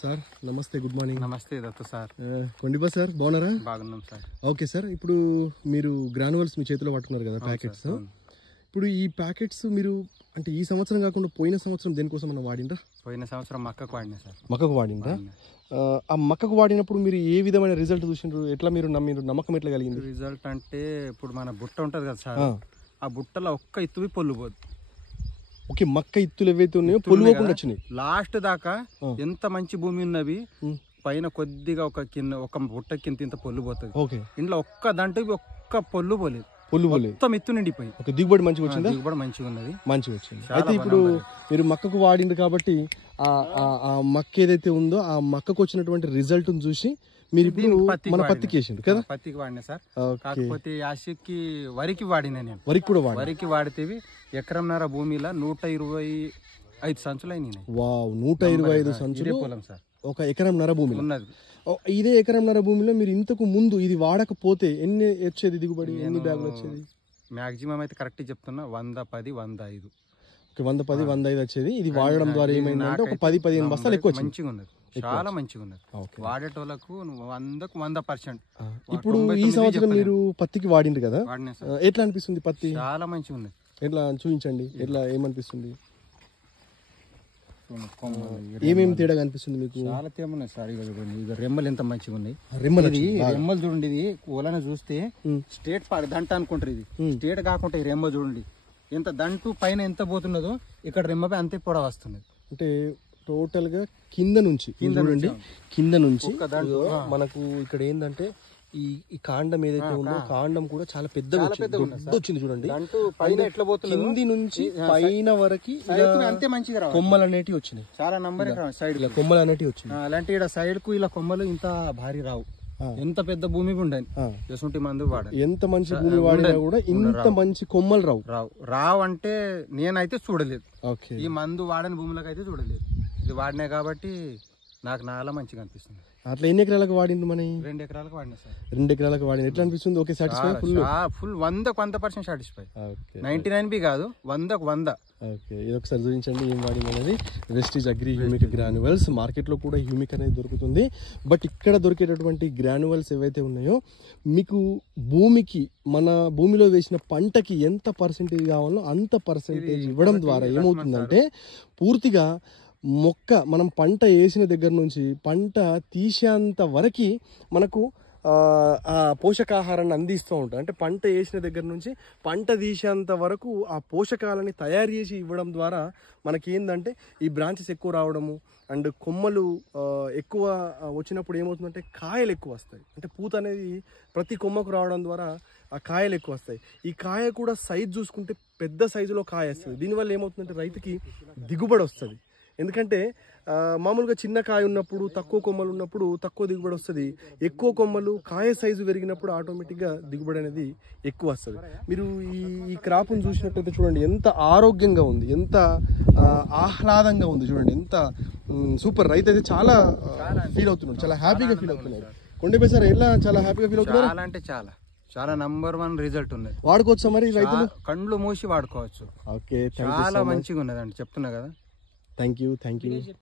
Sir నమస్తే, good morning. నమస్తే Dattu sir. కొండిపా sir, బాగున్నారా? బాగున్నాం సార్. ఓకే సార్, ఇప్పుడు మీరు గ్రానువల్స్ మీ చేతిలో పట్టుకున్నారు కదా, ప్యాకెట్స్. ఇప్పుడు ఈ ప్యాకెట్స్ మీరు అంటే ఈ సంవత్సరం కాకుండా పోయిన సంవత్సరం దేనికోసం మనం వాడిండ్రా? పోయిన సంవత్సరం మక్కకు వాడినా సార్. మక్కకు వాడిండ్రా? ఆ మక్కకు వాడినప్పుడు మీరు ఏ విధమైన రిజల్ట్ చూసిండ్రు? ఎట్లా మీరు నమ్మకం ఎట్లా కలిగింది? రిజల్ట్ అంటే ఇప్పుడు మన బుట్ట ఉంటది కదా సార్, ఆ బుట్టలో ఒక్క ఇత్తువి పొల్లుపోదు. ఓకే, మక్క ఇత్తులు ఏవైతే ఉన్నాయో పొల్లుపోకుండా వచ్చినాయి. లాస్ట్ దాకా ఎంత మంచి భూమి ఉన్నవి, పైన కొద్దిగా ఒక బుట్ట కింద ఇంత పొల్లు పోతుంది. ఓకే, ఇంట్లో ఒక్క దాంట్లో ఒక్క పొల్లు పోలేదు, మొత్తం ఇత్తు నిండిపోయి. ఒక దిగుబడి మంచిగా వచ్చిందా? దిగుబడి మంచిగా ఉన్నది, మంచిగా వచ్చింది. అయితే ఇప్పుడు మీరు మక్కకు వాడింది కాబట్టి ఆ మక్క ఏదైతే ఉందో ఆ మక్కకు వచ్చినటువంటి రిజల్ట్ చూసి మీరు ఇప్పుడు మన పత్తికి వేసిండ్రు కదా? పత్తికి వాడినా సార్. కాకపోతే యాసిక్కి వరికి వాడినా నేను. వరికి కూడా వరికి వాడితేవి ఎకరంన్నర భూమిలో 125 సంచులు అయినాయి. వావ్, 125 సంచులు పొలం సార్. ఒక ఎకరంన్నర భూమి ఉన్నది. ఇదే ఎకరంన్నర భూమిలో మీరు ఇంతకు ముందు ఇది వాడకపోతే ఎన్ని వచ్చేది దిగుబడి? ఎన్ని బ్యాగులు వచ్చేది? మాక్సిమం అయితే కరెక్ట్ చెప్తున్నా 110, 105. 110, 105 వచ్చేది. ఇది వాడడం ద్వారా ఏమైందంటే ఒక 10-15 బస్తాలు ఎక్కువ వచ్చింది. మంచిగా ఉన్నది, చాలా మంచిగా ఉన్నది. వాడేటోళ్ళకు 100%. ఇప్పుడు ఈ సంవత్సరం మీరు పత్తికి వాడిండ్రు కదా, ఎట్లా అనిపిస్తుంది పత్తి? చాలా మంచిగా ఉన్నది. ఎట్లా చూపించండి, ఎట్లా ఏమనిపిస్తుంది? ఏమేమి తేడా కనిపిస్తుంది మీకు? చాలా తేమ ఉన్నాయి సార్. ఇక రెమ్మలు ఎంత మంచిగా ఉన్నాయి. రెమ్మలు చూడండి, ఇది ఓలన చూస్తే స్టేట్ దంట అనుకుంటారు. ఇది స్టేట్ కాకుండా ఈ రెమ్మ చూడండి ఎంత దంటు పైన ఎంత పోతున్నదో, ఇక్కడ రెమ్మపై అంతే పొడ వస్తున్నది. అంటే టోటల్ గా కింద నుంచి చూడండి, కింద నుంచి మనకు ఇక్కడ ఏంటంటే ఈ కాండం ఏదైతే ఉందో కాండం కూడా చాలా పెద్దగా వచ్చింది చూడండి. పైన ఎట్లా పోతుంది, కింది నుంచి పైన వరకు అంతే మంచిగా కొమ్మలు అనేటివి వచ్చినాయి. చాలా నంబర్ సైడ్ కొమ్మలు అనేటివి వచ్చినాయి. అలాంటి ఇక్కడ సైడ్ కు ఇలా కొమ్మలు ఇంత భారీ రావు. ఎంత పెద్ద భూమి ఉండాలి, ఎసుంటి మందు వాడాలి. ఎంత మంచి భూమి వాడినా కూడా ఇంత మంచి కొమ్మలు రావు అంటే నేనైతే చూడలేదు. ఈ మందు వాడని భూములకు అయితే చూడలేదు. ఇది వాడినా కాబట్టి నాకు నాలా మంచిగా అనిపిస్తుంది. అట్లా ఎన్ని ఎకరాలకు వాడింది? మన 2 ఎకరాలకు వాడినా సార్. 2 ఎకరాలకు వాడింది. ఎట్లా అనిపిస్తుంది? Okay, satisfy? Full 100% satisfy. 99 కాదు, 100కు 100. ఓకే, ఇది ఒకసారి చూపించండి ఏం వాడింది అనేది. Vestige agri humic granules market లో కూడా హ్యూమిక్ అనేది దొరుకుతుంది. బట్ ఇక్కడ దొరికేటటువంటి గ్రాన్యువల్స్ ఏవైతే ఉన్నాయో మీకు భూమికి, మన భూమిలో వేసిన పంటకి ఎంత పర్సెంటేజ్ కావాలో అంత పర్సెంటేజ్ ఇవ్వడం ద్వారా ఏమవుతుందంటే పూర్తిగా మొక్క మనం పంట వేసిన దగ్గర నుంచి పంట తీసేంత వరకు మనకు ఆ పోషకాహారాన్ని అందిస్తూ ఉంటాం. అంటే పంట వేసిన దగ్గర నుంచి పంట తీసేంత వరకు ఆ పోషకాలని తయారు చేసి ఇవ్వడం ద్వారా మనకి ఏంటంటే ఈ బ్రాంచెస్ ఎక్కువ రావడము అండ్ కొమ్మలు ఎక్కువ వచ్చినప్పుడు ఏమవుతుందంటే కాయలు ఎక్కువ వస్తాయి. అంటే పూత అనేది ప్రతి కొమ్మకు రావడం ద్వారా ఆ కాయలు ఎక్కువ వస్తాయి. ఈ కాయ కూడా సైజ్ చూసుకుంటే పెద్ద సైజులో కాయ వస్తుంది. దీనివల్ల ఏమవుతుందంటే రైతుకి దిగుబడి వస్తుంది. ఎందుకంటే మామూలుగా చిన్న కాయ ఉన్నప్పుడు, తక్కువ కొమ్మలు ఉన్నప్పుడు తక్కువ దిగుబడి వస్తుంది. ఎక్కువ కొమ్మలు కాయ సైజు పెరిగినప్పుడు ఆటోమేటిక్గా దిగుబడి అనేది ఎక్కువ వస్తుంది. మీరు ఈ క్రాప్ను చూసినట్టయితే చూడండి ఎంత ఆరోగ్యంగా ఉంది, ఎంత ఆహ్లాదంగా ఉంది చూడండి, ఎంత సూపర్. రైతు అయితే చాలా ఫీల్ అవుతున్నాడు, చాలా హ్యాపీగా ఫీల్ అవుతున్నాడు. కొండపై సార్ ఎలా చాలా హ్యాపీగా ఫీల్ అవుతున్నారు? చాలా అంటే చాలా నంబర్ 1 రిజల్ట్ ఉన్నది. వాడుకోవచ్చా మరి రైతులు? కండ్లు మూసి వాడుకోవచ్చు. ఓకే, చాలా మంచిగా ఉన్నదండి, చెప్తున్నా కదా. Thank you.